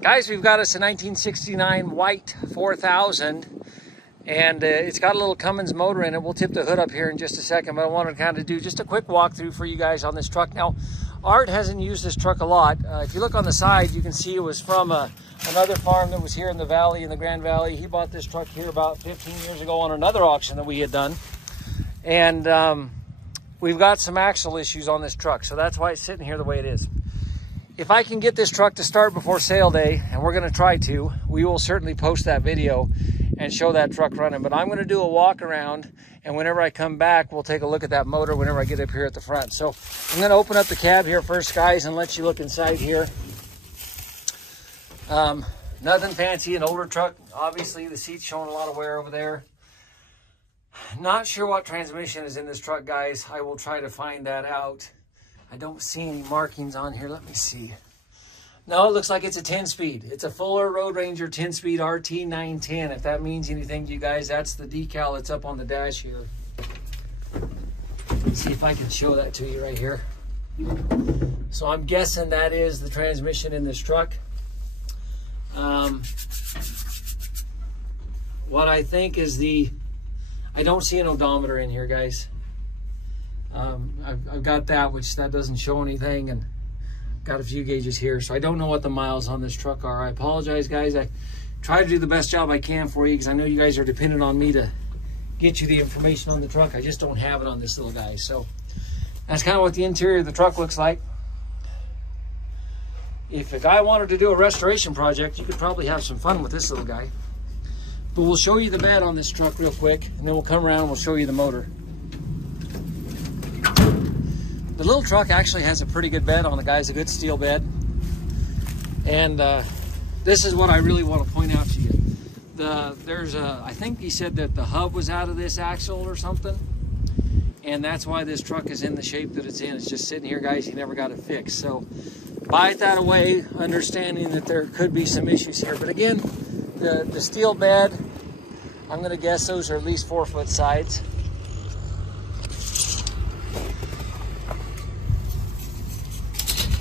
Guys, we've got us a 1969 white 4000, and it's got a little Cummins motor in it. We'll tip the hood up here in just a second, but I wanted to kind of do just a quick walkthrough for you guys on this truck. Now, Art hasn't used this truck a lot. If you look on the side, you can see it was from another farm that was here in the valley, in the Grand Valley. He bought this truck here about 15 years ago on another auction that we had done. And we've got some axle issues on this truck, so that's why it's sitting here the way it is. If I can get this truck to start before sale day, and we're going to try to, we will certainly post that video and show that truck running. But I'm going to do a walk around, and whenever I come back, we'll take a look at that motor whenever I get up here at the front. So I'm going to open up the cab here first, guys, and let you look inside here. Nothing fancy, an older truck. Obviously, the seat's showing a lot of wear over there. Not sure what transmission is in this truck, guys. I will try to find that out. I don't see any markings on here. Let me see. No, it looks like it's a 10-speed. It's a Fuller Road Ranger 10-speed RT 910. If that means anything to you guys, that's the decal that's up on the dash here. Let's see if I can show that to you right here. So I'm guessing that is the transmission in this truck. What I think is I don't see an odometer in here, guys. I've got that, which that doesn't show anything, and got a few gauges here, so I don't know what the miles on this truck are. I apologize, guys. I try to do the best job I can for you because I know you guys are dependent on me to get you the information on the truck. I just don't have it on this little guy. So that's kind of what the interior of the truck looks like. If a guy wanted to do a restoration project, you could probably have some fun with this little guy. But we'll show you the bed on this truck real quick, and then we'll come around and we'll show you the motor. The little truck actually has a pretty good bed on it, guys, a good steel bed. And this is what I really want to point out to you. I think he said that the hub was out of this axle or something. And that's why this truck is in the shape that it's in. It's just sitting here, guys. He never got it fixed. So bite that away, understanding that there could be some issues here. But again, the steel bed, I'm going to guess those are at least 4-foot sides.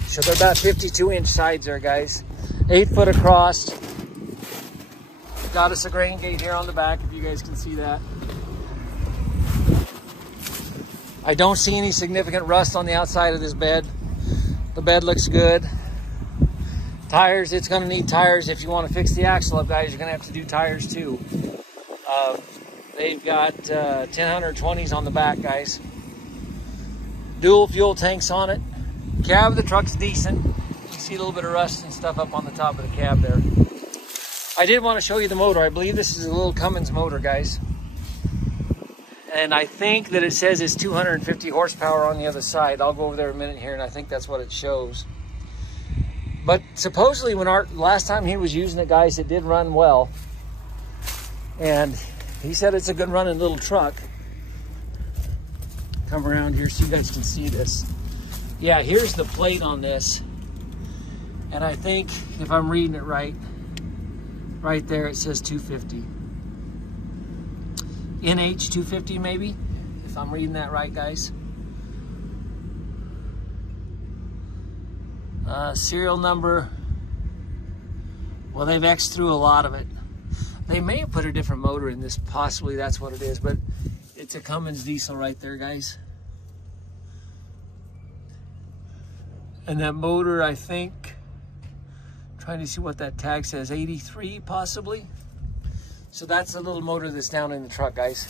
So they're about 52-inch sides there, guys. 8 foot across. Got us a grain gate here on the back, if you guys can see that. I don't see any significant rust on the outside of this bed. The bed looks good. Tires, it's going to need tires. If you want to fix the axle up, guys, you're going to have to do tires too. They've got 10-120s on the back, guys. Dual fuel tanks on it. Cab of the truck's decent. You can see a little bit of rust and stuff up on the top of the cab there. I did want to show you the motor. I believe this is a little Cummins motor, guys. And I think that it says it's 250 horsepower on the other side. I'll go over there in a minute here, and I think that's what it shows. But supposedly when last time he was using it, guys, it did run well. And he said it's a good running little truck. Come around here so you guys can see this. Yeah, here's the plate on this. And I think, if I'm reading it right there it says 250. NH 250 maybe, if I'm reading that right, guys. Serial number, well, they've X'd through a lot of it. They may have put a different motor in this, possibly that's what it is, but it's a Cummins diesel right there, guys. And that motor, I think, trying to see what that tag says, 83 possibly. So that's the little motor that's down in the truck, guys.